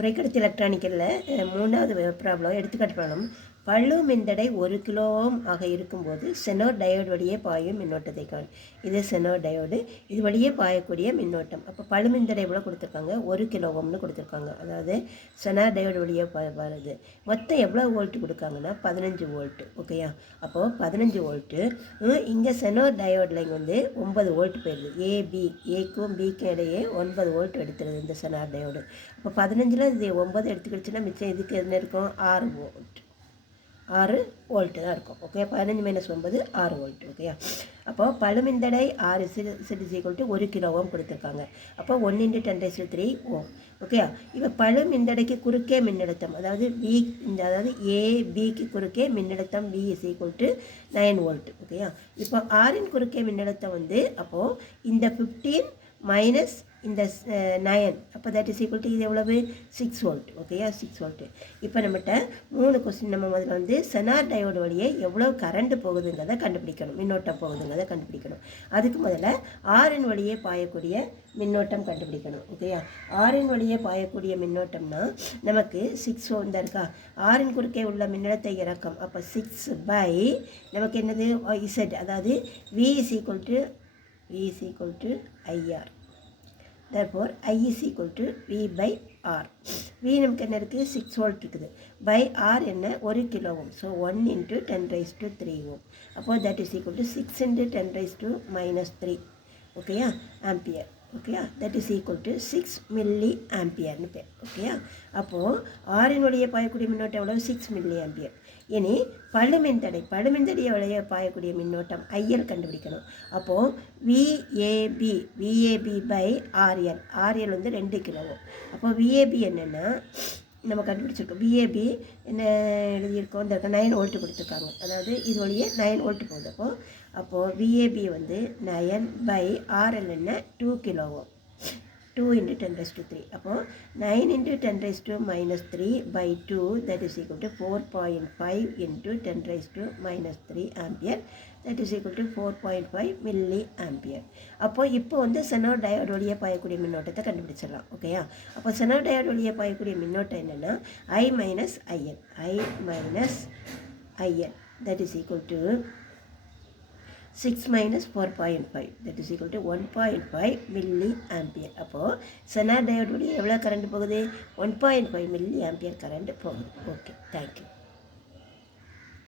குறைக்கடத்தி எலக்ட்ரானிக்கலில் மூணாவது ப்ராப்ளம் எடுத்துக்காட்டு ப்ராப்ளம் பழு மின்தடை ஒரு கிலோ ஓம் ஆக இருக்கும்போது செனோ டயோடு வழியே பாயும் மின்னோட்டத்தை காண். இது செனோ டயோடு இது வழியே பாயக்கூடிய மின்னோட்டம். அப்போ பழு மின்தடை எவ்வளோ கொடுத்துருக்காங்க. ஒரு கிலோ ஓம்னு கொடுத்துருக்காங்க. அதாவது செனா டயோடு வழியே வருது மொத்தம் எவ்வளோ வோல்ட் கொடுக்காங்கன்னா பதினஞ்சு வோல்ட்டு ஓகேயா அப்போது பதினஞ்சு வோல்ட்டு இங்கே செனோ டயோடில் இங்கே வந்து ஒன்பது வோல்ட் போயிடுது ஏபி ஏக்கும் பிக்கும் இடையே ஒன்பது வோல்ட் எடுத்துருது இந்த செனார் டயோடு அப்போ பதினஞ்சில் இது ஒன்பது எடுத்துக்கிடுச்சுன்னா மிச்சம் இதுக்கு என்ன இருக்கும்? ஆறு வோல்ட் ஆறு வோல்ட்டு தான் இருக்கும். ஓகே பதினஞ்சு மைனஸ் ஒன்பது ஆறு வோல்ட் ஓகேயா அப்போது பழுமிந்தடை ஆறு சிறு சிறு ஈக்குவல் ஒரு கிலோ ஓம் கொடுத்துருக்காங்க. அப்போ one into ten days three ohm ஓகேயா இப்போ பழுமிந்தடைக்கு குறுக்கே மின்னழுத்தம் அதாவது பி இந்த அதாவது ஏ பிக்கு குறுக்கே மின்னழுத்தம் B is equal to nine volt ஓகேயா இப்போ ஆறின் குறுக்கே மின்னழுத்தம் வந்து அப்போது இந்த ஃபிஃப்டீன் மைனஸ் இந்த நயன் அப்போ தட் இஸ் ஈக்குவல் டு இது எவ்வளவு? சிக்ஸ் வோல்ட் ஓகேயா சிக்ஸ் வோல்ட்டு இப்போ நம்மகிட்ட மூணு கொஸ்டின் நம்ம முதல்ல வந்து செனார் டயோடு வழியே எவ்வளோ கரண்ட் போகுதுங்கிறத கண்டுபிடிக்கணும். மின்னோட்டம் போகுதுங்கிறத கண்டுபிடிக்கணும். அதுக்கு முதல்ல ஆறின் வழியே பாயக்கூடிய மின்னோட்டம் கண்டுபிடிக்கணும். ஓகேயா ஆறின் வழியே பாயக்கூடிய மின்னோட்டம்னா நமக்கு சிக்ஸ் இந்த இருக்கா? ஆறின் குறுக்கே உள்ள மின்னழுத்த இறக்கம். அப்போ சிக்ஸ் பை நமக்கு என்னது? இசட் அதாவது V is equal to V is equal to IR therefore I is is V by R by R. நமக்கு என்ன இருக்குது? சிக்ஸ் வோல்ட் இருக்குது. பை ஆர் என்ன? ஒரு kilo ohm so one into ten raise to three ohm அப்போது that is equal to six into ten raise to minus three ஓகேயா ampere ஓகேயா that is equal to six milli ஆம்பியர்னு பேர். ஓகேயா அப்போது ஆறினுடைய பாயக்கூடிய மின்னோட்டம் எவ்வளோ சிக்ஸ் மில்லி ஆம்பியர் இனி பழுமின்தடை பழுமின்தடையை வழிய பாயக்கூடிய மின்னோட்டம் ஐஎல் கண்டுபிடிக்கணும். அப்போது VAB VAB by RL RL வந்து ரெண்டு கிலோவும் அப்போது விஏபி என்னென்னா நம்ம கண்டுபிடிச்சிருக்கோம். விஏபி என்ன எழுதியிருக்கோம்? இந்த நைன் வோல்ட்டு கொடுத்துருக்காங்க. அதாவது இது வழியே நைன் வோல்ட்டு போகுது அப்போது அப்போது விஏபி வந்து நயன் பை ஆர்எல் என்ன? டூ கிலோவும் two into ten raise to three அப்போது nine into ten raise to minus three by two that is equal to four point five into ten raise to minus three ampere that is equal to four point five milliampere அப்போது இப்போ வந்து steno diode வழியே பாயக்கூடிய மின்னோட்டத்தை கண்டுபிடிச்சிடலாம் ஓகேயா அப்போ steno diode வழியே பாயக்கூடிய மின்னோட்டம் என்னென்னா I minus IN I minus IN that is equal to six minus four point five that is equal to one point five milliampere அப்போது செனார் டயோட் வழி எவ்வளோ கரண்ட் போகுது? One point five milliampere current போகுது okay thank you